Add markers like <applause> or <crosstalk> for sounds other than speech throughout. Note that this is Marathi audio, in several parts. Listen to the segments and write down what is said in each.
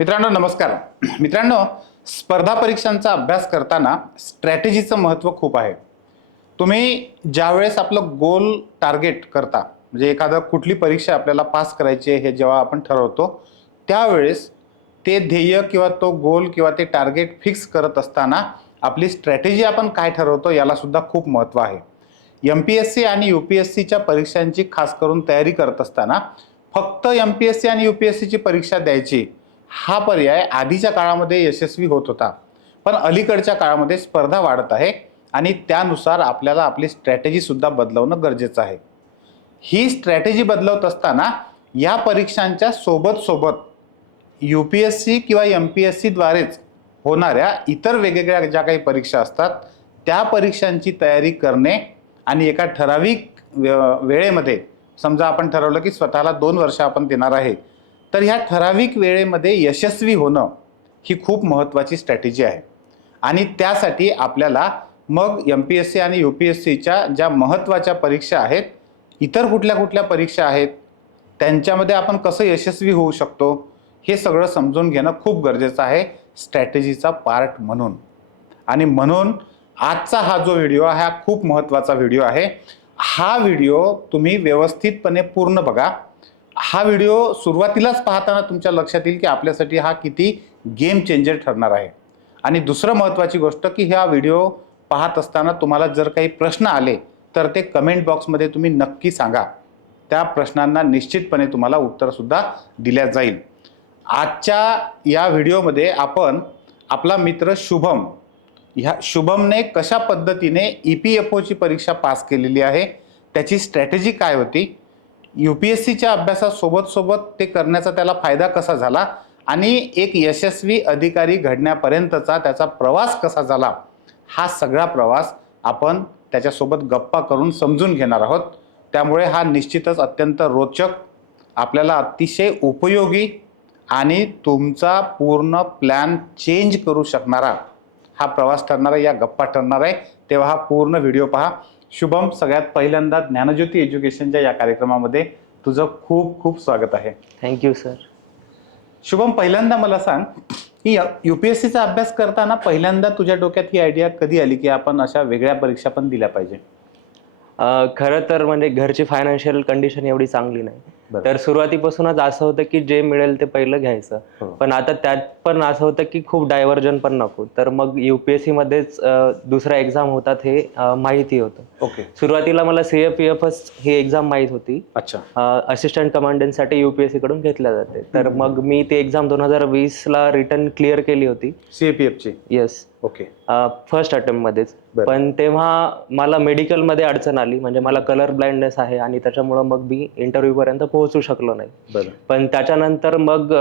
मित्रांनो नमस्कार. मित्रांनो स्पर्धा परीक्षांचा अभ्यास करताना स्ट्रॅटेजीचं महत्त्व खूप आहे. तुम्ही ज्यावेळेस आपलं गोल टार्गेट करता म्हणजे एखादं कुठली परीक्षा आपल्याला पास करायची आहे हे जेव्हा आपण ठरवतो त्यावेळेस ते ध्येय किंवा तो गोल किंवा ते टार्गेट फिक्स करत असताना आपली स्ट्रॅटेजी आपण काय ठरवतो यालासुद्धा खूप महत्त्व आहे. एम पी एस सी आणि यू पी एस सीच्या परीक्षांची खास करून तयारी करत असताना फक्त एम पी एस सी आणि यू पी एस सीची परीक्षा द्यायची हा पर्याय आधीच्या काळामध्ये यशस्वी होत होता. पण अलीकडच्या काळामध्ये स्पर्धा वाढत आहे आणि त्यानुसार आपल्याला आपली स्ट्रॅटेजीसुद्धा बदलवणं गरजेचं आहे. ही स्ट्रॅटेजी बदलवत असताना या परीक्षांच्या सोबत सोबत यू पी एस सी किंवा एम पी एस सीद्वारेच होणाऱ्या इतर वेगवेगळ्या ज्या काही परीक्षा असतात त्या परीक्षांची तयारी करणे आणि एका ठराविक वेळेमध्ये समजा आपण ठरवलं की स्वतःला दोन वर्ष आपण देणार आहे तर ह्या ठराविक वेळेमध्ये यशस्वी होणं ही खूप महत्त्वाची स्ट्रॅटेजी आहे. आणि त्यासाठी आपल्याला मग एम पी एस सी आणि यू पी एस सीच्या ज्या महत्त्वाच्या परीक्षा आहेत इतर कुठल्या कुठल्या परीक्षा आहेत त्यांच्यामध्ये आपण कसं यशस्वी होऊ शकतो हे सगळं समजून घेणं खूप गरजेचं आहे स्ट्रॅटेजीचा पार्ट म्हणून. आणि म्हणून आजचा हा जो व्हिडिओ हा खूप महत्त्वाचा व्हिडिओ आहे. हा व्हिडिओ तुम्ही व्यवस्थितपणे पूर्ण बघा. हा व्हिडिओ सुरुवातीलाच पाहताना तुमच्या लक्षात येईल की आपल्यासाठी हा किती गेम चेंजर ठरणार आहे. आणि दुसरं महत्त्वाची गोष्ट की ह्या व्हिडिओ पाहत असताना तुम्हाला जर काही प्रश्न आले तर ते कमेंट बॉक्समध्ये तुम्ही नक्की सांगा. त्या प्रश्नांना निश्चितपणे तुम्हाला उत्तरसुद्धा दिल्या जाईल. आजच्या या व्हिडिओमध्ये आपण आपला मित्र शुभम ह्या शुभमने कशा पद्धतीने ई पी एफ ओची परीक्षा पास केलेली आहे त्याची स्ट्रॅटेजी काय होती यू पी एस सीच्या अभ्यासासोबत सोबत ते करण्याचा त्याला फायदा कसा झाला आणि एक यशस्वी अधिकारी घडण्यापर्यंतचा त्याचा प्रवास कसा झाला हा सगळा प्रवास आपण त्याच्यासोबत गप्पा करून समजून घेणार आहोत. त्यामुळे हा निश्चितच अत्यंत रोचक आपल्याला अतिशय उपयोगी आणि तुमचा पूर्ण प्लॅन चेंज करू शकणारा हा प्रवास ठरणार आहे या गप्पा ठरणार आहे. तेव्हा हा पूर्ण व्हिडिओ पहा. शुभम सगळ्यात पहिल्यांदा ज्ञानज्योती एज्युकेशनच्या या कार्यक्रमामध्ये तुझं खूप खूप स्वागत आहे. थँक्यू सर शुभम पहिल्यांदा मला सांग की यू पी एस सीचा अभ्यास करताना पहिल्यांदा तुझ्या डोक्यात ही आयडिया कधी आली की आपण अशा वेगळ्या परीक्षा पण दिल्या पाहिजे? खरं तर म्हणजे घरची फायनान्शियल कंडिशन एवढी चांगली नाही. तर सुरुवातीपासूनच असं होतं की जे मिळेल ते पहिलं हो. घ्यायचं पण आता त्यात पण असं होतं की खूप डायव्हर्जन पण नको. तर मग युपीएससी मध्येच दुसरा एक्झाम होतात हे माहिती होतं. ओके. सुरुवातीला मला सीएपीएफच ही एक्झाम माहीत होती. अच्छा. असिस्टंट कमांडंटसाठी युपीएससी कडून घेतल्या जाते. तर मग मी ती एक्झाम दोन हजार वीस ला रिटर्न क्लिअर केली होती. सी ए पी एफची येस ओके. फर्स्ट अटेम्प्ट मध्येच. पण तेव्हा मला मेडिकलमध्ये अडचण आली. म्हणजे मला कलर ब्लाइंडनेस आहे आणि त्याच्यामुळं मग मी इंटरव्ह्यू पर्यंत पोहोचू शकलो नाही. पण त्याच्यानंतर मग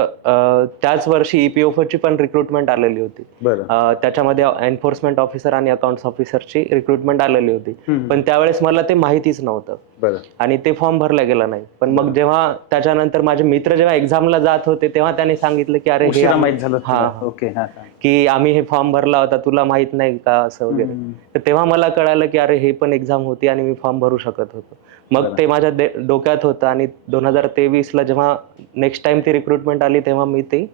त्याच वर्षी E ईपीओची पण रिक्रुटमेंट आलेली होती. त्याच्यामध्ये एन्फोर्समेंट ऑफिसर आणि अकाउंट्स ऑफिसरची रिक्रुटमेंट आलेली होती. पण त्यावेळेस मला ते माहितीच नव्हतं. आणि ते फॉर्म भरला गेला नाही. पण मग जेव्हा त्याच्यानंतर माझे मित्र जेव्हा एक्झामला जात होते तेव्हा त्यांनी सांगितलं की अरे हे माहीत झालं हा. ओके. की आम्ही हे फॉर्म भरला होता तुला माहीत नाही का असं वगैरे. तर तेव्हा मला कळालं की अरे हे पण एक्झाम होती आणि मी फॉर्म भरू शकत होतो. मग ते माझ्या डोक्यात होतं आणि दोन हजार तेवीस ला जेव्हा नेक्स्ट टाइम ती रिक्रुटमेंट आली तेव्हा मी ते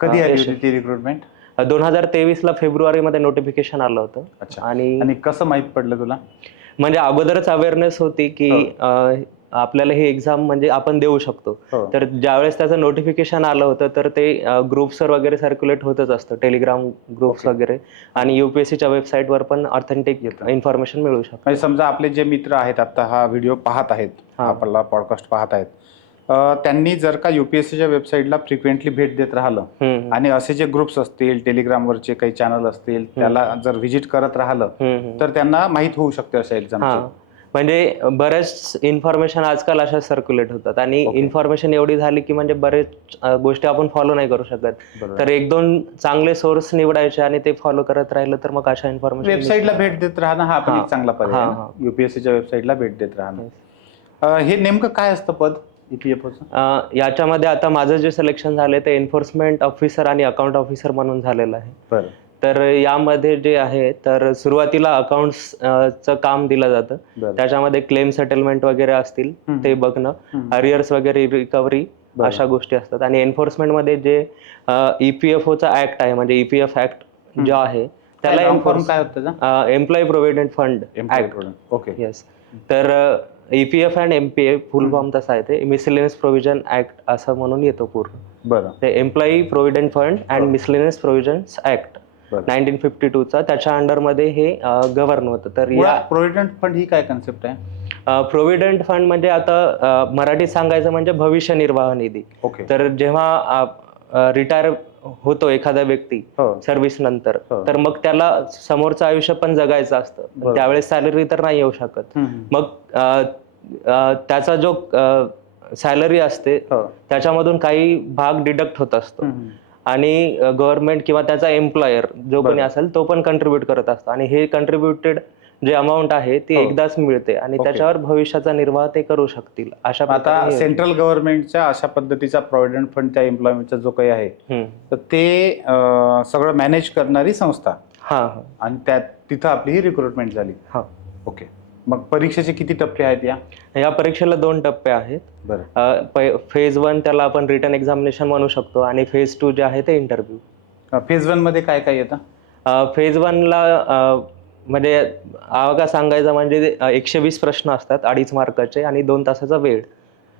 कधी हा, आली होती ती रिक्रुटमेंट दोन हजार तेवीस ला फेब्रुवारी मध्ये नोटिफिकेशन आलं होतं. आणि कसं माहीत पडलं तुला? म्हणजे अगोदरच अवेअरनेस होती की अं, आपल्याला ही एक्झाम म्हणजे आपण देऊ शकतो. हो. तर ज्यावेळेस त्याचं नोटिफिकेशन आलं होतं तर ते ग्रुप्सवर वगैरे सर्क्युलेट होतच असतं. टेलिग्राम ग्रुप्स वगैरे. आणि युपीएससीच्या वेबसाईटवर पण ऑथेंटिक इन्फॉर्मेशन मिळू शकतं. म्हणजे समजा आपले जे मित्र आहेत आता हा व्हिडिओ पाहत आहेत. आपला पॉडकास्ट पाहत आहेत. त्यांनी जर का युपीएससीच्या वेबसाईटला फ्रिक्वेंटली भेट देत राहिलं आणि असे जे ग्रुप्स असतील टेलिग्रामवरचे काही चॅनल असतील त्याला जर व्हिजिट करत राहिलं. तर त्यांना माहीत होऊ शकते अशा एक्झाम म्हणजे बरेच इन्फॉर्मेशन आजकाल अशा सर्क्युलेट होतात. आणि इन्फॉर्मेशन एवढी झाली की म्हणजे बरेच गोष्टी आपण फॉलो नाही करू शकत. तर एक दोन चांगले सोर्स निवडायचे आणि ते फॉलो करत राहिलं तर मग अशा इन्फॉर्मेशन वेबसाईटला भेट देत राहणं हा पण. एक चांगला पर्याय हा, हा. युपीएससीच्या वेबसाईटला भेट देत राहणं. हे नेमकं काय असतं पद? E याच्यामध्ये आता माझं जे सिलेक्शन झालंय ते एन्फोर्समेंट ऑफिसर आणि अकाउंट ऑफिसर म्हणून झालेलं आहे. तर यामध्ये जे आहे तर सुरुवातीला अकाउंट्स चं काम दिलं जातं. त्याच्यामध्ये क्लेम सेटलमेंट वगैरे असतील. ते बघणं. अरियर्स वगैरे रिकव्हरी. अशा गोष्टी असतात. आणि एन्फोर्समेंटमध्ये जे ई पी एफ ओचा ऍक्ट आहे म्हणजे ई पी एफ ऍक्ट जो आहे त्याला काय employee provident fund act okay yes तर E E P F and M P A full form तसा आहे ते. मिसलेनियस प्रोव्हिजन ऍक्ट असं म्हणून येतो पूर्ण. बरं. ते employee provident fund and miscellaneous provisions act. Nineteen fifty टूचा. त्याच्या अंडरमध्ये हे गव्हर्न होतं. तर या प्रोव्हिडंट फंड ही काय कन्सेप्ट आहे? प्रोव्हिडंट फंड म्हणजे आता मराठीत सांगायचं म्हणजे भविष्य निर्वाह निधी. तर जेव्हा रिटायर होतो एखादा व्यक्ती हो. सर्व्हिस नंतर हो. तर मग त्याला समोरचं आयुष्य पण जगायचं असतं. त्यावेळेस सॅलरी तर नाही येऊ शकत. मग त्याचा जो सॅलरी असते हो. त्याच्यामधून काही भाग डिडक्ट होत असतो. आणि गव्हर्नमेंट किंवा त्याचा एम्प्लॉयर जो कोणी. असेल तो पण कंट्रीब्युट करत असतो आणि हे कंट्रीब्युटेड जे अमाऊंट आहे ती हो. एकदाच मिळते आणि. त्याच्यावर भविष्याचा निर्वाह ते करू शकतील अशा आता सेंट्रल गव्हर्नमेंटच्या अशा पद्धतीचा प्रॉव्हिडंट फंड त्या एम्प्लॉयमेंटचा जो काही आहे. तर ते सगळं मॅनेज करणारी संस्था हा हा आणि त्यात तिथं आपली ही रिक्रुटमेंट झाली हा ओके मग परीक्षेचे किती टप्पे आहेत या? या परीक्षेला दोन टप्पे आहेत. बरं. फेज वन त्याला आपण रिटर्न एक्झामिनेशन म्हणू शकतो आणि फेज टू जे आहे ते इंटरव्ह्यू फेज वनमध्ये काय काय येतं? फेज वनला म्हणजे आवागा सांगायचा म्हणजे अ, एकशे वीस प्रश्न असतात अडीच मार्काचे आणि दोन तासाचा वेळ.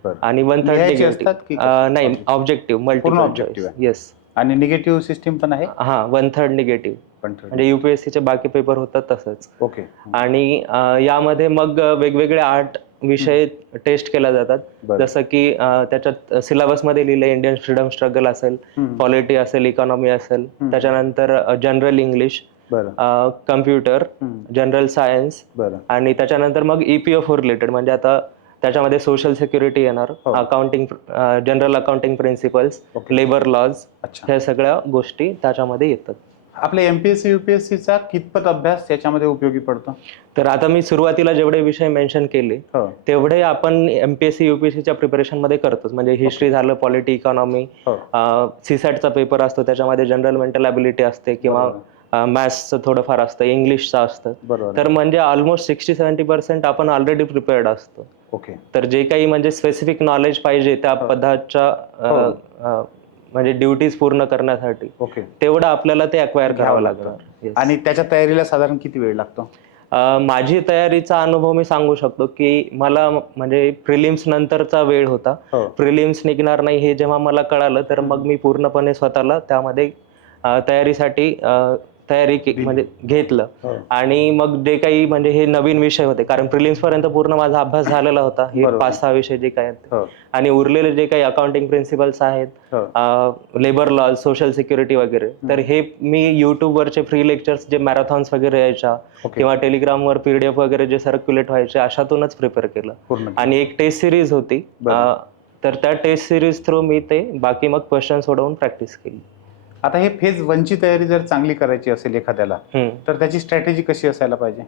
बरं. आणि वन लिहायचे थर्ड असतात की नाही ऑब्जेक्टिव्ह पूर्ण मल्टिपल objective आहे. येस आणि निगेटिव्ह सिस्टीम पण आहे? हा वन थर्ड निगेटिव्ह म्हणजे UPSC चे बाकी पेपर होतात तसंच ओके आणि यामध्ये मग वेगवेगळे आठ विषय टेस्ट केल्या जातात. जसं की त्याच्यात सिलेबसमध्ये लिहिलं इंडियन फ्रीडम स्ट्रगल असेल. पॉलिटी असेल इकॉनॉमी असेल. त्याच्यानंतर general English computer. General science आणि त्याच्यानंतर मग E E P F related म्हणजे आता त्याच्यामध्ये सोशल सिक्युरिटी येणार. Accounting general accounting principles. Labour laws ह्या सगळ्या गोष्टी त्याच्यामध्ये येतात आपल्या एमपीएससी युपीएससीचा कितपत अभ्यास त्याच्यामध्ये उपयोगी पडतो? तर आता मी सुरुवातीला जेवढे विषय मेन्शन केले हो. तेवढे आपण एमपीएससी युपीएससीच्या प्रिपरेशनमध्ये करतोच. म्हणजे हिस्ट्री झालं पॉलिटी इकॉनॉमी हो. सीसॅटचा पेपर असतो त्याच्यामध्ये जनरल मेंटल ॲबिलिटी असते किंवा मॅथ्सचं थोडंफार असतं इंग्लिशचं असतं. बरोबर. तर म्हणजे ऑलमोस्ट सिक्स्टी सेव्हन्टी पर्सेंट आपण ऑलरेडी प्रिपेअर्ड असतो. ओके. तर जे काही म्हणजे स्पेसिफिक नॉलेज पाहिजे त्या पदाच्या अ, हो. अ, म्हणजे ड्युटीज पूर्ण करण्यासाठी. ओके तेवढं आपल्याला ते अक्वायर करावं. लागणार. आणि त्याच्या तयारीला साधारण किती वेळ लागतो? माझी तयारीचा अनुभव मी सांगू शकतो की मला म्हणजे प्रिलिम्स नंतरचा वेळ होता. हो. प्रिलिम्स निघणार नाही हे जेव्हा मला कळालं तर मग मी पूर्णपणे स्वतःला त्यामध्ये तयारीसाठी तयारी के- म्हणजे घेतलं हो. आणि मग जे काही म्हणजे हे नवीन विषय होते कारण प्रिलिम्स पर्यंत पूर्ण माझा अभ्यास झालेला होता हे बरोबर. पाच सहा विषय जे काही आहेत ते. हो आणि उरलेले जे काही अकाउंटिंग प्रिन्सिपल्स आहेत हो लेबर लॉज सोशल सिक्युरिटी वगैरे तर हे मी युट्यूबवरचे फ्री लेक्चर्स जे मॅरेथॉन्स वगैरे यायच्या. किंवा टेलिग्रामवर पीडीएफ वगैरे जे सर्क्युलेट व्हायचे अशातूनच प्रिपेअर केलं पूर्ण आणि एक टेस्ट सिरीज होती बरं. अं, तर त्या टेस्ट सिरीज थ्रू मी ते बाकी मग क्वेश्चन सोडवून प्रॅक्टिस केली आता हे फेज वनची तयारी जर चांगली करायची असेल एखाद्याला. तर त्याची स्ट्रॅटेजी कशी असायला पाहिजे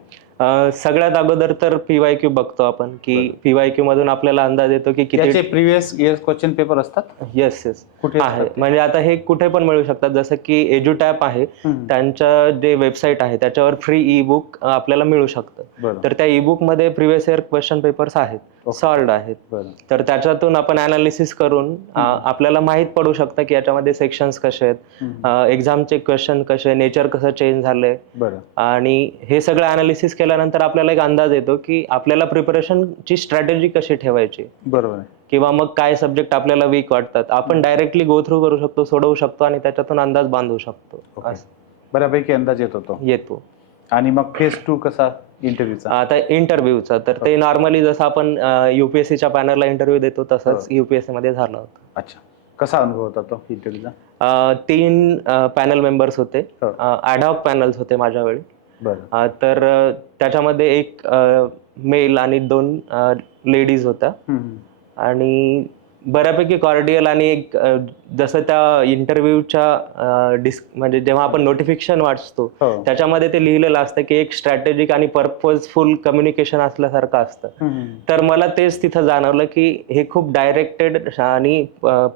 सगळ्यात अगोदर तर पीवाय क्यू बघतो आपण की. पीवाय क्यू मधून आपल्याला अंदाज येतो की त्याचे किती प्रिव्हियस इयर क्वेश्चन पेपर असतात येस येस कुठे आहे? म्हणजे आता हे कुठे पण मिळू शकतात जसं की एज्युटॅप आहे. त्यांच्या जे वेबसाईट आहे त्याच्यावर फ्री ई बुक आपल्याला मिळू शकतं तर त्या ई बुकमध्ये प्रिव्हियस इयर क्वेश्चन पेपर्स आहेत. सॉल्ड आहेत. तर त्याच्यातून आपण अनालिसिस करून आपल्याला माहीत पडू शकतं की याच्यामध्ये सेक्शन्स कसे आहेत. एक्झामचे क्वेश्चन कसे नेचर कसं चेंज झालंय. आणि हे सगळं अनालिसिस केल्यानंतर आपल्याला एक अंदाज येतो की आपल्याला प्रिपरेशनची स्ट्रॅटेजी कशी ठेवायची. बरोबर किंवा मग काय सब्जेक्ट आपल्याला वीक वाटतात. आपण डायरेक्टली गो थ्रू करू शकतो सोडवू शकतो आणि त्याच्यातून अंदाज बांधू शकतो. बऱ्यापैकी अंदाज येत होतो. येतो. आणि मग फेज टू कसा इंटरव्ह्यूचा आता इंटरव्ह्यूचा तर ते नॉर्मली जसं आपण युपीएससीच्या पॅनलला इंटरव्ह्यू देतो तसंच युपीएससी मध्ये झालं होतं. अच्छा. कसा अनुभव होता तो इंटरव्ह्यूचा तीन पॅनल मेंबर्स होते. हो. ॲडहॉक पॅनल्स होते माझ्यावेळी. बरं. अ, तर त्याच्यामध्ये एक मेल आणि दोन लेडीज होत्या. आणि बऱ्यापैकी कॉर्डियल आणि एक अ, जसं त्या इंटरव्ह्यूच्या डिस् म्हणजे जेव्हा आपण नोटिफिकेशन वाचतो हो. त्याच्यामध्ये ते लिहिलेलं असतं की एक स्ट्रॅटेजिक आणि पर्पजफुल कम्युनिकेशन असल्यासारखं असतं. हम्म. तर मला तेच तिथं जाणवलं की हे खूप डायरेक्टेड आणि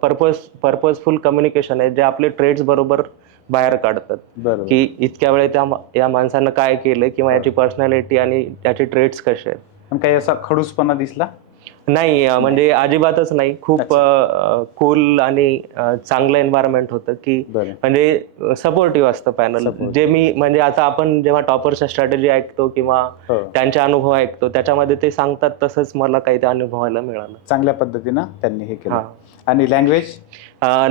पर्पज पर्पजफुल कम्युनिकेशन आहे जे आपले ट्रेड्स बरोबर बाहेर काढतात. बरोबर. की इतक्या वेळे त्या मा- या माणसानं काय केलं किंवा याची पर्सनॅलिटी आणि त्याचे ट्रेड्स कसे आहेत. काही असा खडूसपणा दिसला? नाही अं, म्हणजे अजिबातच नाही. खूप कूल आणि अं, चांगलं एन्व्हायरमेंट होतं की बरं. म्हणजे सपोर्टिव्ह असतं पॅनल जे मी म्हणजे आता आपण जेव्हा टॉपरच्या स्ट्रॅटेजी ऐकतो किंवा हो. त्यांचे अनुभव ऐकतो त्याच्यामध्ये ते सांगतात तसंच मला काही ते अनुभवायला मिळालं. चांगल्या पद्धतीनं त्यांनी हे केलं. हा. आणि लँग्वेज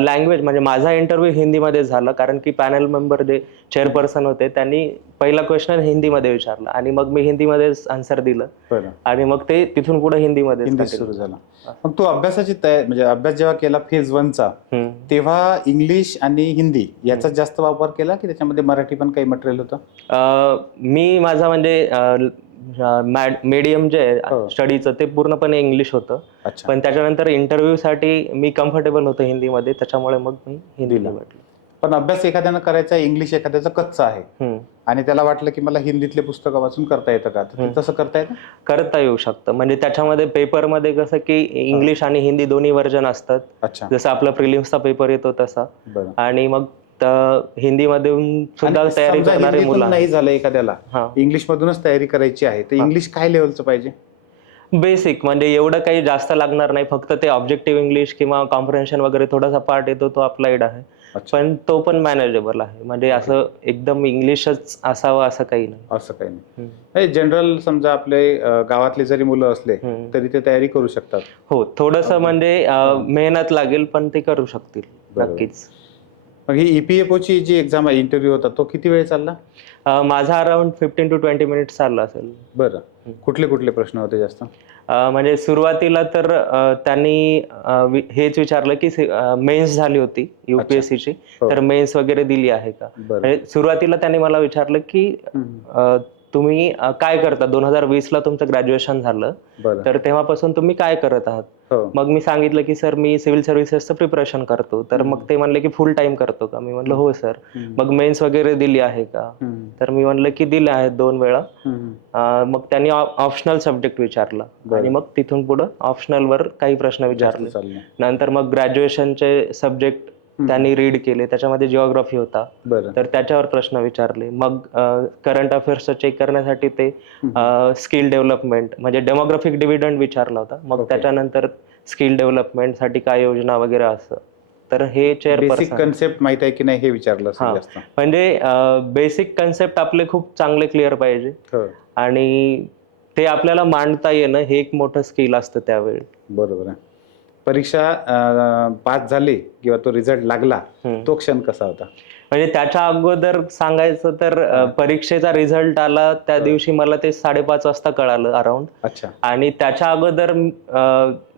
लँग्वेज म्हणजे माझा इंटरव्ह्यू हिंदीमध्ये झाला कारण की पॅनल मेंबर जे चेअरपर्सन होते त्यांनी पहिला क्वेश्चन हिंदीमध्ये विचारला आणि मग मी हिंदीमध्येच आन्सर दिलं. आणि मग ते तिथून पुढे हिंदीमध्ये हिंदी सुरू झाला. मग तू अभ्यासाची तयारी म्हणजे अभ्यास जेव्हा केला फेज वनचा तेव्हा इंग्लिश आणि हिंदी याचा जास्त वापर केला की त्याच्यामध्ये मराठी पण काही मटेरियल होतं? मी माझा म्हणजे मीडियम जे हो. आहे स्टडीचं ते पूर्णपणे इंग्लिश होतं. पण त्याच्यानंतर इंटरव्ह्यू साठी मी कम्फर्टेबल होतो हिंदीमध्ये त्याच्यामुळे मग मी हिंदी दिलं. निवडली. पण अभ्यास एखाद्यानं करायचा इंग्लिश एखाद्याचं कच्चा आहे. आणि त्याला वाटलं की मला हिंदीतले पुस्तकं वाचून करता येतं का? तसं करता येतं? करता येऊ शकतं. म्हणजे त्याच्यामध्ये पेपरमध्ये कसं की इंग्लिश आणि हिंदी दोन्ही व्हर्जन असतात. जसं आपला प्रिलिम्सचा पेपर येतो तसा. आणि मग त- हिंदीमधून सुद्धा आणि तयारी समजा करणारे हिंदीतून मुलं नाही झालं एखाद्याला हा. इंग्लिश मधूनच तयारी करायची आहे तर इंग्लिश काय लेवलचं पाहिजे? बेसिक म्हणजे एवढं काही जास्त लागणार नाही फक्त ते ऑब्जेक्टिव्ह इंग्लिश किंवा कॉम्प्रिहेन्शन वगैरे थोडासा पार्ट येतो तो अप्लाइड आहे. अच्छा. पण तो पण मॅनेजेबल आहे. म्हणजे असं एकदम इंग्लिशच असावं असं काही नाही. असं काही नाही. जनरल समजा आपले अं, गावातले जरी मुलं असले हम्म. तरी ते तयारी करू शकतात. हो थोडस म्हणजे अं, मेहनत लागेल पण ते करू शकतील बरोबर. नक्कीच. मग ही ईपीएफओ ची जी एक्झाम आहे इंटरव्ह्यू होता तो किती वेळ चालला? अं, माझा around fifteen to twenty minutes चालला असेल. बरं. कुठले कुठले प्रश्न होते जास्त? अं, म्हणजे सुरुवातीला तर अं, त्यांनी अं, वि- हेच विचारलं की मेन्स झाली होती युपीएससीची हो. तर मेन्स वगैरे दिली आहे का? बरं. म्हणजे सुरुवातीला त्यांनी मला विचारलं की हम्म. अं, तुम्ही अं, काय करता? दोन हजार वीस ला तुमचं ग्रॅज्युएशन झालं. बरं. तर तेव्हापासून तुम्ही काय करत आहात? मग मी सांगितलं की सर मी सिव्हिल सर्व्हिसेसचं प्रिपरेशन करतो. तर मग ते म्हणले की फुल टाइम करतो का? मी म्हणलं हो सर. मग मेन्स वगैरे दिली आहे का. तर मी म्हणलं की दिले आहेत दोन वेळा. मग त्यांनी ऑप्शनल सब्जेक्ट विचारला. आणि मग तिथून पुढं ऑप्शनल वर काही प्रश्न विचारले. नंतर मग ग्रॅज्युएशनचे सब्जेक्ट त्यांनी रीड केले. त्याच्यामध्ये जिओग्राफी होता. तर त्याच्यावर प्रश्न विचारले. मग करंट अफेअर्स चेक करण्यासाठी ते स्किल डेव्हलपमेंट म्हणजे डेमोग्राफिक डिव्हिडंड विचारला होता. मग. त्याच्यानंतर स्किल डेव्हलपमेंटसाठी काय योजना वगैरे असं. तर हे बेसिक चेअरपर्सन कन्सेप्ट माहीत आहे की नाही हे विचारलं म्हणजे बेसिक कन्सेप्ट आपले खूप चांगले क्लिअर पाहिजे. हो. आणि ते आपल्याला मांडता येणं हे एक मोठं स्किल असतं त्यावेळी. बरोबर आहे. परीक्षा पास झाली किंवा तो रिझल्ट लागला. तो क्षण कसा होता? म्हणजे त्याच्या अगोदर सांगायचं तर परीक्षेचा रिझल्ट आला त्या दिवशी मला ते साडेपाच वाजता कळालं अराउंड अच्छा. आणि त्याच्या अगोदर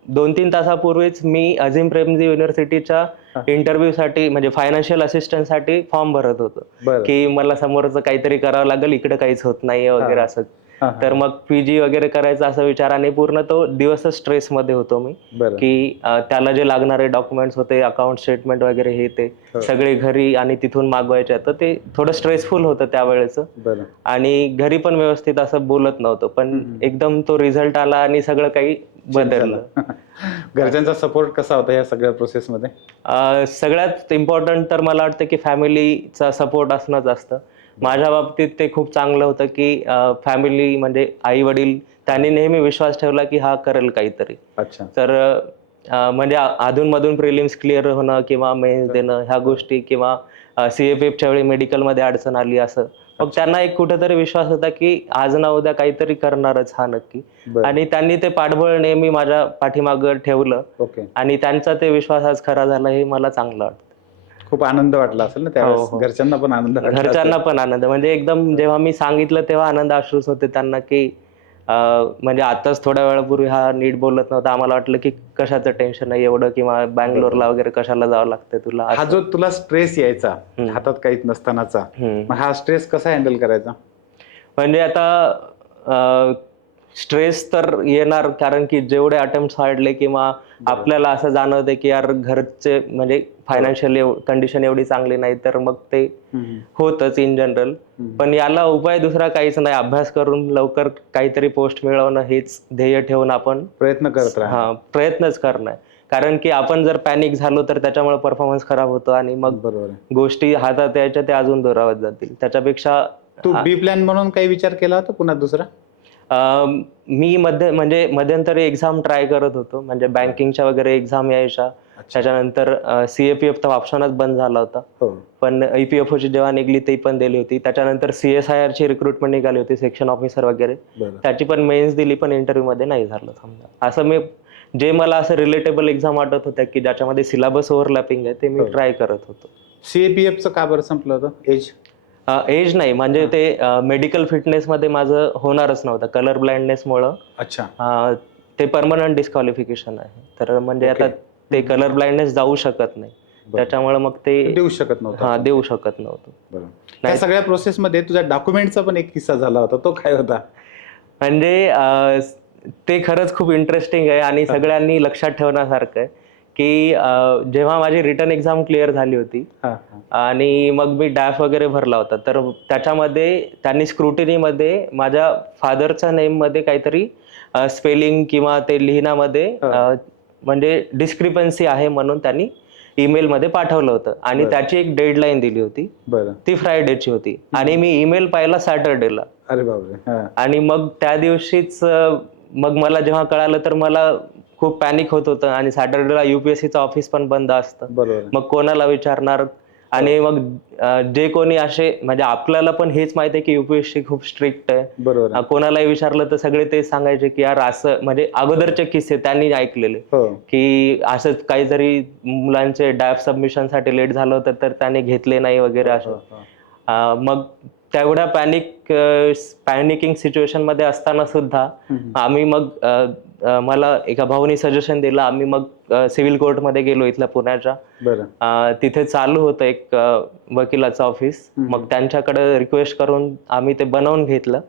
दोन तीन तासापूर्वीच मी अझीम प्रेमजी युनिव्हर्सिटीच्या इंटरव्ह्यू साठी म्हणजे फायनान्शियल असिस्टंटसाठी फॉर्म भरत होतो. की मला समोरचं काहीतरी करावं लागेल इकडे काहीच होत नाहीये वगैरे. असं. तर मग पीजी वगैरे करायचा असा विचार आणि पूर्ण तो दिवसच स्ट्रेस मध्ये होतो मी. की अ, त्याला जे लागणारे डॉक्युमेंट्स होते अकाउंट स्टेटमेंट वगैरे हे ते हो. सगळे घरी आणि तिथून मागवायचे. तर ते थोडं स्ट्रेसफुल होतं त्यावेळेचं. बरं. आणि घरी पण व्यवस्थित असं बोलत नव्हतं. पण एकदम तो रिझल्ट आला आणि सगळं काही बदललं. <laughs> घरच्यांचा सपोर्ट कसा होता या सगळ्या प्रोसेसमध्ये अ, सगळ्यात इम्पॉर्टंट तर मला वाटतं की फॅमिलीचा सपोर्ट असणंच असतं. माझ्या बाबतीत ते खूप चांगलं होतं की फॅमिली म्हणजे आई वडील त्यांनी नेहमी विश्वास ठेवला की हा करेल काहीतरी. अच्छा. तर म्हणजे अधूनमधून प्रिलिम्स क्लिअर होणं किंवा मेन्स देणं ह्या गोष्टी किंवा सी एफ एफच्या वेळी मेडिकलमध्ये अडचण आली असं. मग त्यांना एक कुठेतरी विश्वास होता की आज ना उद्या काहीतरी करणारच हा नक्की. आणि त्यांनी ते पाठबळ नेहमी माझ्या पाठीमागं ठेवलं. आणि त्यांचा ते विश्वास आज खरा झाला हे मला चांगलं वाटतं. खूप आनंद वाटला असेल ना त्यावेळेस हो. घरच्यांना पण आनंद वाटला असेल. घरच्यांना पण आनंद म्हणजे एकदम जेव्हा मी सांगितलं तेव्हा आनंद अश्रूच होते त्यांना की अं, म्हणजे आताच थोड्या वेळापूर्वी हा नीट बोलत नव्हता आम्हाला वाटलं की कशाचं टेन्शन नाही एवढं किंवा बँगलोरला वगैरे कशाला जावं लागतं तुला हा जो तुला स्ट्रेस यायचा हम्म. हातात काहीच नसतानाचा हम्म. मग हा स्ट्रेस कसा हँडल करायचा म्हणजे आता स्ट्रेस तर येणार कारण की जेवढे अटेम्प्ट हाडले किंवा आपल्याला असं जाणवते की यार घरचे म्हणजे फायनान्शियल कंडिशन एवढी चांगली नाही तर मग ते होतच इन जनरल. पण याला उपाय दुसरा काहीच नाही. अभ्यास करून लवकर काहीतरी पोस्ट मिळवणं हेच ध्येय ठेवून आपण प्रयत्न करत हा प्रयत्नच करणं कारण की आपण जर पॅनिक झालो तर त्याच्यामुळे परफॉर्मन्स खराब होतो आणि मग बरोबर गोष्टी हातात यायच्या ते अजून दुरावत जातील. त्याच्यापेक्षा तू बी प्लॅन म्हणून काही विचार केला होता पुन्हा दुसरा? मी मध्ये म्हणजे मध्यंतरी एक्झाम ट्राय करत होतो. म्हणजे बँकिंगच्या वगैरे एक्झाम यायच्या. त्याच्यानंतर सीएपीएफ तर ऑप्शनच बंद झाला होता. हो. पण E ईपीएफओ ची जेव्हा निघली ती पण दिली होती. त्याच्यानंतर सीएसआयआर ची रिक्रुटमेंट निघाली होती सेक्शन ऑफिसर वगैरे. त्याची पण मेन्स दिली पण इंटरव्ह्यू मध्ये नाही झालं समजा. असं मी जे मला असं रिलेटेबल एक्झाम वाटत होत्या की ज्याच्यामध्ये सिलेबस ओव्हरलॅपिंग आहे ते मी हो. ट्राय करत होतो. सीएपीएफचं का बरं संपलं होतं? एज एज नाही. म्हणजे ते मेडिकल फिटनेस मध्ये माझं होणारच नव्हतं. कलर ब्लाइंडनेसमुळं अच्छा. ते परमनंट डिस्क्वालिफिकेशन आहे. तर म्हणजे आता. ते कलर ब्लाइंडनेस जाऊ शकत नाही. त्याच्यामुळे मग ते देऊ शकत नव्हतं. हा देऊ शकत नव्हतं. त्या सगळ्या प्रोसेसमध्ये तुझ्या डॉक्युमेंटचा पण एक किस्सा झाला होता. तो काय होता? म्हणजे ते खरंच खूप इंटरेस्टिंग आहे आणि सगळ्यांनी लक्षात ठेवण्यासारखं आहे. की जेव्हा माझी रिटर्न एक्झाम क्लिअर झाली होती आणि मग मी डॅफ वगैरे भरला होता तर त्याच्यामध्ये त्यांनी स्क्रुटिनीमध्ये माझ्या फादरच्या नेममध्ये काहीतरी स्पेलिंग किंवा ते लिहिण्यामध्ये म्हणजे डिस्क्रिपन्सी आहे म्हणून त्यांनी ईमेलमध्ये पाठवलं होतं. आणि. त्याची एक डेडलाईन दिली होती. ती फ्रायडेची होती. आणि मी ईमेल पाहिला सॅटर्डेला. अरे हा. आणि मग त्या दिवशीच मग मला जेव्हा कळालं तर मला खूप पॅनिक होत होतं आणि सॅटर्डेला युपीएससीचं ऑफिस पण बंद असतं. बरोबर. मग कोणाला विचारणार? आणि मग अं, जे कोणी असे म्हणजे आपल्याला पण हेच माहिती आहे की युपीएससी खूप स्ट्रिक्ट आहे. बरोबर अं, कोणालाही विचारलं तर सगळे तेच सांगायचे की यार असं म्हणजे अगोदरचे किस्से त्यांनी ऐकलेले. हो. की असंच काहीतरी मुलांचे डॅप सबमिशनसाठी लेट झालं होतं तर त्याने घेतले नाही वगैरे असं. हो, हो. अं, मग तेवढ्या पॅनिक पॅनिकिंग सिच्युएशनमध्ये असताना सुद्धा हम्म. आम्ही मग अं, मला एका भाऊनी सजेशन दिलं. आम्ही मग सिव्हिल कोर्टमध्ये गेलो इथल्या पुण्याच्या. तिथे चालू होतं एक वकिलाचं ऑफिस. मग त्यांच्याकडे रिक्वेस्ट करून आम्ही ते बनवून घेतलं.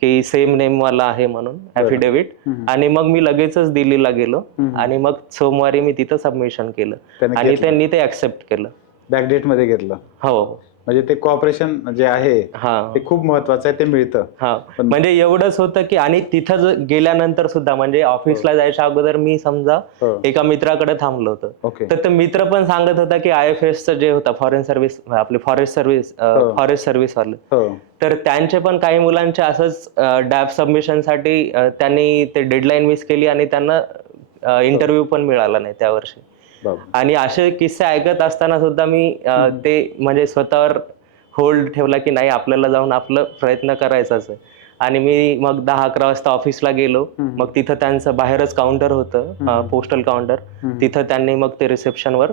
की सेम नेम वाला आहे म्हणून ॲफिडेव्हिट हम्म. आणि मग मी लगेचच दिल्लीला गेलो. आणि मग सोमवारी मी तिथं सबमिशन केलं. आणि. त्यांनी ते ऍक्सेप्ट केलं. बॅकडेटमध्ये घेतलं. हो. म्हणजे ते कॉपरेशन जे आहे हा. ते खूप महत्वाचं आहे ते मिळतं. हा. पण- म्हणजे एवढंच होतं की आणि तिथं ज- गेल्यानंतर सुद्धा म्हणजे ऑफिसला जायच्या अगोदर मी समजा हो. एका मित्राकडे थांबलो होतो. ओके. तर ते मित्र पण सांगत होता की आय एफ एस जे होता फॉरेन सर्व्हिस आपले फॉरेस्ट सर्व्हिस हो. फॉरेस्ट सर्व्हिस वाले. हो. तर त्यांचे पण काही मुलांचे असंच डॅप सबमिशनसाठी त्यांनी ते डेडलाईन मिस केली आणि त्यांना इंटरव्ह्यू पण मिळाला नाही त्या वर्षी. आणि असे किस्से ऐकत असताना सुद्धा मी ते म्हणजे स्वतःवर होल्ड ठेवला की नाही आपल्याला जाऊन आपलं प्रयत्न करायचाच आहे आणि मी मग दहा अकरा वाजता ऑफिसला गेलो. मग तिथं त्यांचं बाहेरच काउंटर होतं. Postal counter. तिथं त्यांनी मग ते रिसेप्शनवर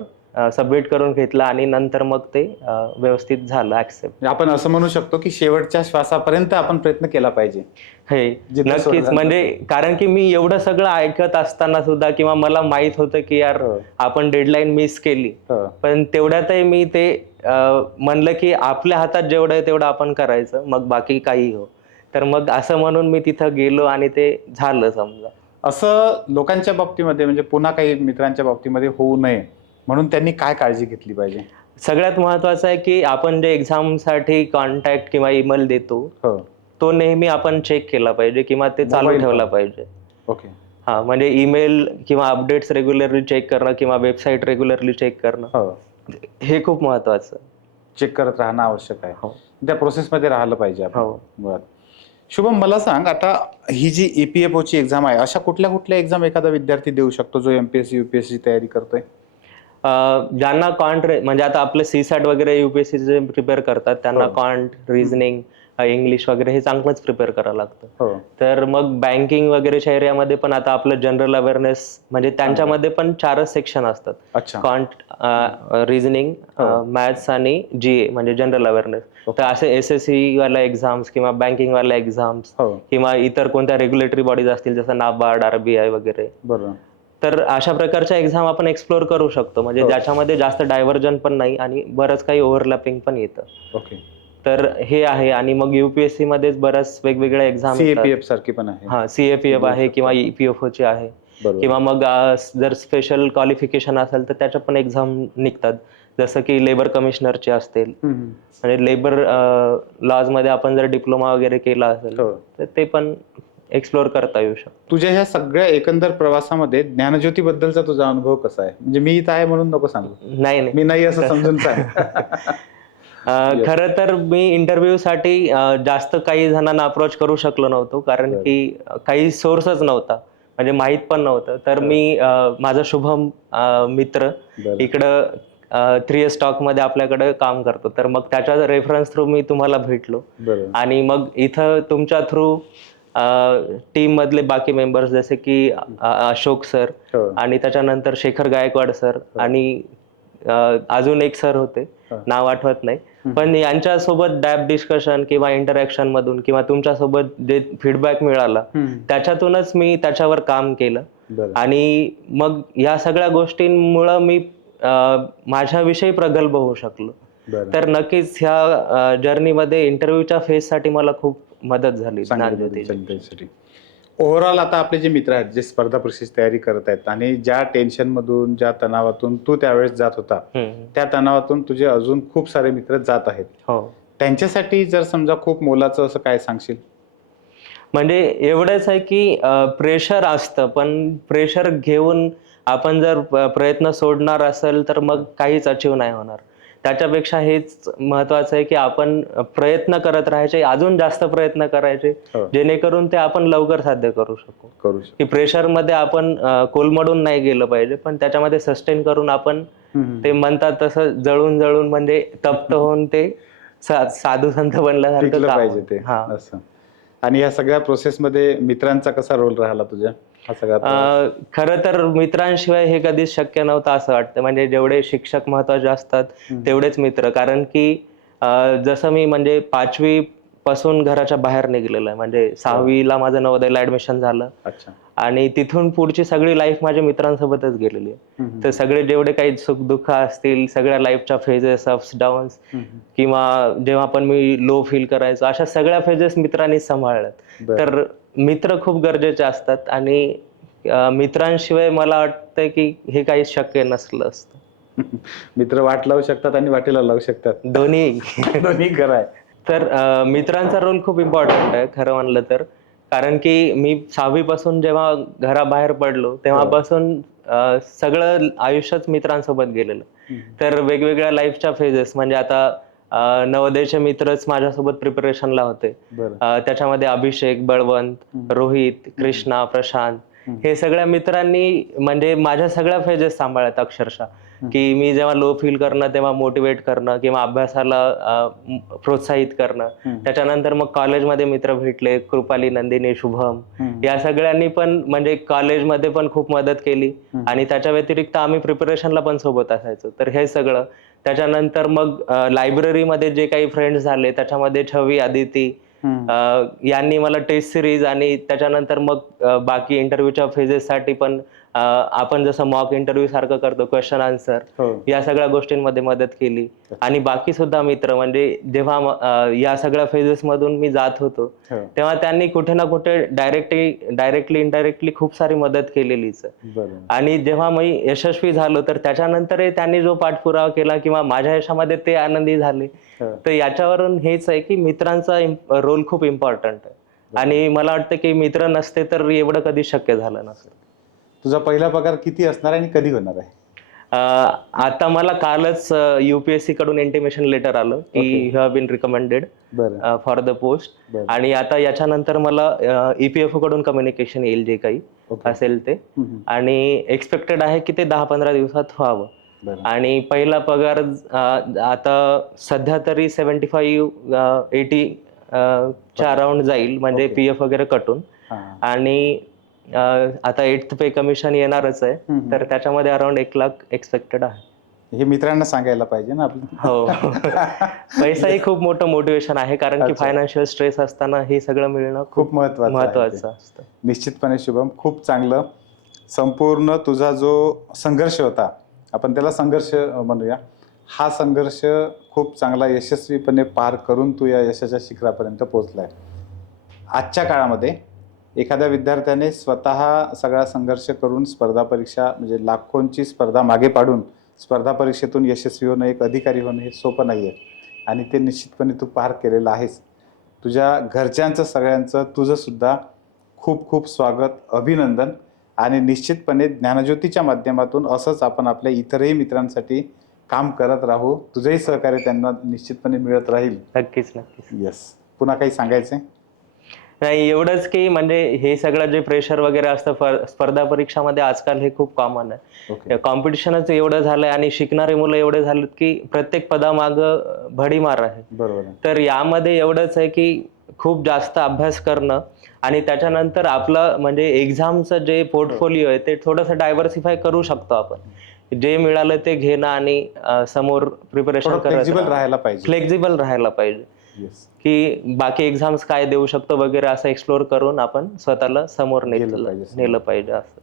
सबमिट करून घेतलं आणि नंतर मग ते व्यवस्थित झालं ऍक्सेप्ट म्हणजे आपण असं म्हणू शकतो की शेवटच्या श्वासापर्यंत आपण प्रयत्न केला पाहिजे. हे नक्कीच. म्हणजे कारण की मी एवढं सगळं ऐकत असताना सुद्धा किंवा मला माहीत होतं की यार हो. आपण डेडलाईन मिस केली. हो. पण तेवढ्यातही मी ते म्हणलं की आपल्या हातात जेवढं आहे तेवढं आपण करायचं मग बाकी काही हो. तर मग असं म्हणून मी तिथं गेलो आणि ते झालं समजा. असं लोकांच्या बाबतीमध्ये म्हणजे पुन्हा काही मित्रांच्या बाबतीमध्ये होऊ नये. म्हणून त्यांनी काय काळजी घेतली पाहिजे? सगळ्यात महत्वाचं आहे की आपण जे एक्झामसाठी कॉन्टॅक्ट किंवा ईमेल देतो हो. तो नेहमी आपण चेक केला पाहिजे किंवा ते चालू Mobile ठेवला. पाहिजे. ओके हा म्हणजे ईमेल किंवा अपडेट्स रेग्युलरली चेक करणं किंवा वेबसाईट रेग्युलरली चेक करणं हो. हे खूप महत्वाचं. चेक करत राहणं आवश्यक आहे. हो. त्या प्रोसेसमध्ये राहिलं पाहिजे आपण. हो. बरं शुभम मला सांग आता ही जी E E P F O ची एक्झाम आहे अशा कुठल्या कुठल्या एक्झाम एखादा विद्यार्थी देऊ शकतो जो एमपीएससी युपीएससी तयारी करतोय? ज्यांना कॉन्ट म्हणजे आता आपले सी सॅट वगैरे युपीएससी जे प्रिपेअर करतात त्यांना हो. कॉन्ट रिझनिंग इंग्लिश वगैरे हे चांगलंच प्रिपेअर करावं लागतं. हो. तर मग बँकिंग वगैरेच्या एरियामध्ये पण आता आपलं जनरल अवेअरनेस म्हणजे त्यांच्यामध्ये पण चारच सेक्शन असतात. अच्छा. कॉन्ट रिझनिंग हो. मॅथ्स आणि जी ए म्हणजे जनरल अवेअरनेस तर असे एस एस सी वाल्या एक्झाम्स किंवा बँकिंग वाल्या एक्झाम्स हो. किंवा इतर कोणत्या रेग्युलेटरी बॉडीज असतील जसं नाबार्ड आरबीआय वगैरे. बरोबर. तर अशा प्रकारच्या एक्झाम आपण एक्सप्लोर करू शकतो. म्हणजे हो. ज्याच्यामध्ये जास्त डायव्हर्जन पण नाही आणि बरंच काही ओव्हरलॅपिंग पण येतं. ओके तर हे आहे आणि मग युपीएससी मध्येच बऱ्याच वेगवेगळ्या एक्झाम सीएपीएफ सारखी पण आहे. हा सीएपीएफ आहे किंवा E ईपीएफओ ची आहे. किंवा मग जर स्पेशल क्वालिफिकेशन असेल तर त्याच्या पण एक्झाम निघतात. जसं की लेबर कमिशनरचे असतील. म्हणजे लेबर लॉजमध्ये आपण जर डिप्लोमा वगैरे केला असेल हो. तर ते पण एक्सप्लोर करता येऊ शकतं. तुझ्या ह्या सगळ्या एकंदर प्रवासामध्ये ज्ञानज्योती बद्दलचा तुझा अनुभव कसा आहे? म्हणजे मी इथं आहे म्हणून नको सांगू. नाही नाही. मी नाही असं समजून सांग. <laughs> खरं तर मी इंटरव्ह्यू साठी जास्त काही जणांना अप्रोच करू शकलो नव्हतो कारण की काही सोर्सच नव्हता. म्हणजे माहीत पण नव्हतं. तर मी माझा शुभम मित्र. इकडं थ्री स्टॉकमध्ये आपल्याकडे काम करतो. तर मग त्याच्या रेफरन्स थ्रू मी तुम्हाला भेटलो. आणि मग इथं तुमच्या थ्रू टीम मधले बाकी मेंबर्स जसे की अ- अशोक सर हो. आणि त्याच्यानंतर शेखर गायकवाड सर आणि अ, अजून एक सर होते. हा. नाव आठवत नाही. पण यांच्यासोबत डॅप डिस्कशन किंवा इंटरॅक्शन मधून किंवा तुमच्यासोबत जे फीडबॅक मिळाला. त्याच्यातूनच मी त्याच्यावर काम केलं. बरं. आणि मग या सगळ्या गोष्टींमुळं मी अ, माझ्याविषयी प्रगल्भ होऊ शकलो. बरं. तर नक्कीच ह्या जर्नीमध्ये इंटरव्ह्यूच्या फेजसाठी मला खूप मदत झाली ज्ञानज्योती ओव्हरऑल आता आपले जे मित्र आहेत जे स्पर्धा परीक्षेची तयारी करत आहेत आणि ज्या टेन्शन मधून ज्या तणावातून तू त्यावेळेस जात होता. त्या तणावातून तुझे अजून खूप सारे मित्र जात आहेत. हो. त्यांच्यासाठी जर समजा खूप मोलाचं असं काय सांगशील? म्हणजे एवढंच आहे की प्रेशर असतं पण प्रेशर घेऊन आपण जर प्रयत्न सोडणार असेल तर मग काहीच अचीव नाही होणार. त्याच्यापेक्षा हेच महत्वाचं आहे की आपण प्रयत्न करत राहायचे अजून जास्त प्रयत्न करायचे हो. जेणेकरून ते आपण लवकर साध्य करू शकू. करू शकतो की प्रेशरमध्ये आपण कोलमडून नाही गेलं पाहिजे पण त्याच्यामध्ये सस्टेन करून आपण ते म्हणतात तसं जळून जळून म्हणजे तप्त होऊन ते साधू संत बनल्यासारखं पाहिजे. ते. हा. असं. आणि या सगळ्या प्रोसेसमध्ये मित्रांचा कसा रोल राहिला तुझ्या? खरं तर मित्रांशिवाय हे कधीच शक्य नव्हतं असं वाटतं. म्हणजे जेवढे शिक्षक महत्त्वाचे असतात तेवढेच मित्र. कारण की जसं मी म्हणजे पाचवी पासून घराच्या बाहेर निघलेलो आहे. म्हणजे सहावीला माझं नवोदयला ऍडमिशन झालं. अच्छा. आणि तिथून पुढची सगळी लाईफ माझ्या मित्रांसोबतच गेलेली आहे. तर सगळे जेवढे काही सुख दुःख असतील सगळ्या लाईफच्या फेजेस अप्स डाऊन्स. किंवा जेव्हा पण मी लो फील करायचो अशा सगळ्या फेजेस मित्रांनी सांभाळल्यात. तर मित्र खूप गरजेचे असतात आणि मित्रांशिवाय मला वाटतं की हे काही शक्य नसलं असतं. <laughs> मित्र वाट लावू शकतात आणि वाटेला लावू शकतात. दोन्ही. <laughs> दोन्ही खरं आहे. तर मित्रांचा रोल खूप इम्पॉर्टंट आहे खरं म्हणलं तर. कारण की मी सहावी पासून जेव्हा घराबाहेर पडलो तेव्हापासून अं, सगळं आयुष्यच मित्रांसोबत गेलेलं. तर वेगवेगळ्या लाईफच्या फेजेस म्हणजे आता नवोदयचे मित्रच माझ्यासोबत प्रिपरेशनला होते. त्याच्यामध्ये अभिषेक बळवंत रोहित कृष्णा प्रशांत हे सगळ्या मित्रांनी म्हणजे माझ्या सगळ्या फेजेस सांभाळत अक्षरशः. की मी जेव्हा लो फील करणं तेव्हा मोटिवेट करणं किंवा अभ्यासाला प्रोत्साहित करणं. त्याच्यानंतर मग कॉलेजमध्ये मित्र भेटले कृपाली नंदिनी शुभम. या सगळ्यांनी पण म्हणजे कॉलेजमध्ये पण खूप मदत केली. आणि त्याच्या व्यतिरिक्त आम्ही प्रिपरेशनला पण सोबत असायचो. तर हे सगळं त्याच्यानंतर मग लायब्ररीमध्ये जे काही फ्रेंड्स झाले त्याच्यामध्ये छवी आदिती यांनी मला टेस्ट सिरीज आणि त्याच्यानंतर मग बाकी इंटरव्ह्यूच्या फेजेससाठी पण आपण जसं मॉक इंटरव्ह्यू सारखं करतो क्वेश्चन आन्सर हो. या सगळ्या गोष्टींमध्ये मदत केली. आणि बाकी सुद्धा मित्र म्हणजे जेव्हा या सगळ्या फेजेस मधून मी जात होतो हो. तेव्हा त्यांनी कुठे ना कुठे डायरेक्टली डायरेक्टली इनडायरेक्टली खूप सारी मदत केलेलीच. आणि जेव्हा मी यशस्वी झालो तर त्याच्यानंतरही त्यांनी जो पाठपुरावा केला किंवा माझ्या यशामध्ये ते आनंदी झाले हो. तर याच्यावरून हेच आहे की मित्रांचा रोल खूप इम्पॉर्टंट आहे. आणि मला वाटतं की मित्र नसते तर एवढं कधी शक्य झालं नसतं. तुझा पहिला पगार किती असणार आहे आणि कधी होणार आहे? अं, आता मला कालच युपीएससी कडून इंटिमेशन लेटर आलं की यू हॅव बीन रिकमेंडेड बरं. फॉर द पोस्ट बरं. आणि आता याच्यानंतर मला ईपीएफओ कडून कम्युनिकेशन येईल जे काही ओके. असेल ते. हम्म. आणि एक्सपेक्टेड आहे की ते दहा पंधरा दिवसात व्हावं. बरं. आणि पहिला पगार अं, आता सध्या तरी सेव्हन्टी फाईव्ह एटी च्या अराउंड जाईल. म्हणजे ओके. पी एफ वगैरे कटून. हां. आणि आता एट पे कमिशन येणारच आहे. तर त्याच्यामध्ये अराउंड एक लाख एक्सपेक्टेड आहे. हे मित्रांना सांगायला पाहिजे ना आपलं. हो. <laughs> पैसा ही खूप मोठं मोटिवेशन आहे कारण की. फायनान्शियल स्ट्रेस असताना हे सगळं मिळणं खूप महत्वाचं आहे. महत्वाचं असतं. निश्चितपणे शुभम खूप चांगलं. संपूर्ण तुझा जो संघर्ष होता आपण त्याला संघर्ष म्हणूया. हा संघर्ष खूप चांगला यशस्वीपणे पार करून तू या यशाच्या शिखरापर्यंत पोहोचलाय. आजच्या काळामध्ये एखाद्या विद्यार्थ्याने स्वतः सगळा संघर्ष करून स्पर्धा परीक्षा म्हणजे लाखोंची स्पर्धा मागे पाडून स्पर्धा परीक्षेतून यशस्वी होणं एक अधिकारी होणं हे सोपं नाही आहे आणि ते निश्चितपणे तू पार केलेलं आहेस. तुझ्या घरच्यांचं सगळ्यांचं तुझं सुद्धा खूप खूप स्वागत अभिनंदन. आणि निश्चितपणे ज्ञानज्योतीच्या माध्यमातून असंच आपण आपल्या इतरही मित्रांसाठी काम करत राहू. तुझंही सहकार्य त्यांना निश्चितपणे मिळत राहील. नक्कीच नक्कीच. येस पुन्हा काही सांगायचंय? नाही एवढंच की म्हणजे हे सगळं जे प्रेशर वगैरे असतं स्पर्धा परीक्षामध्ये आजकाल हे खूप कॉमन आहे. कॉम्पिटिशनच एवढं झालंय आणि शिकणारे मुलं एवढे झालेत की प्रत्येक पदामाग भडीमार आहे. बरोबर तर यामध्ये एवढंच आहे की खूप जास्त अभ्यास करणं आणि त्याच्यानंतर आपलं म्हणजे एक्झामचं जे पोर्टफोलिओ आहे ते थोडंसं डायव्हर्सिफाय करू शकतो आपण. जे मिळालं ते घेणं आणि समोर प्रिपरेशन राहायला पाहिजे. फ्लेक्झिबल राहायला पाहिजे. की बाकी एक्झाम्स काय देऊ शकतो वगैरे असं एक्सप्लोर करून आपण स्वतःला समोर. नेलं पाहिजे असं.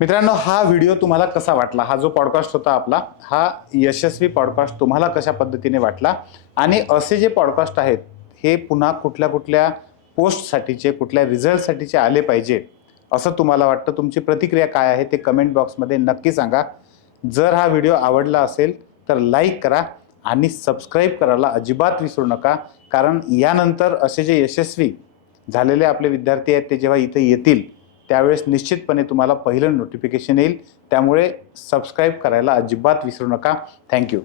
मित्रांनो हा व्हिडिओ तुम्हाला कसा वाटला? हा जो पॉडकास्ट होता आपला हा यशस्वी पॉडकास्ट तुम्हाला कशा पद्धतीने वाटला? आणि असे जे पॉडकास्ट आहेत हे पुन्हा कुठल्या कुठल्या पोस्टसाठीचे कुठल्या रिझल्टसाठीचे आले पाहिजे असं तुम्हाला वाटतं? तुमची प्रतिक्रिया काय आहे ते कमेंट बॉक्समध्ये नक्की सांगा. जर हा व्हिडिओ आवडला असेल तर लाईक करा. आणि सबस्क्राईब करायला अजिबात विसरू नका. कारण यानंतर असे जे यशस्वी झालेले आपले विद्यार्थी आहेत ते जेव्हा इथे येतील त्यावेळेस निश्चितपणे तुम्हाला पहिलं नोटिफिकेशन येईल. त्यामुळे सबस्क्राईब करायला अजिबात विसरू नका. थँक्यू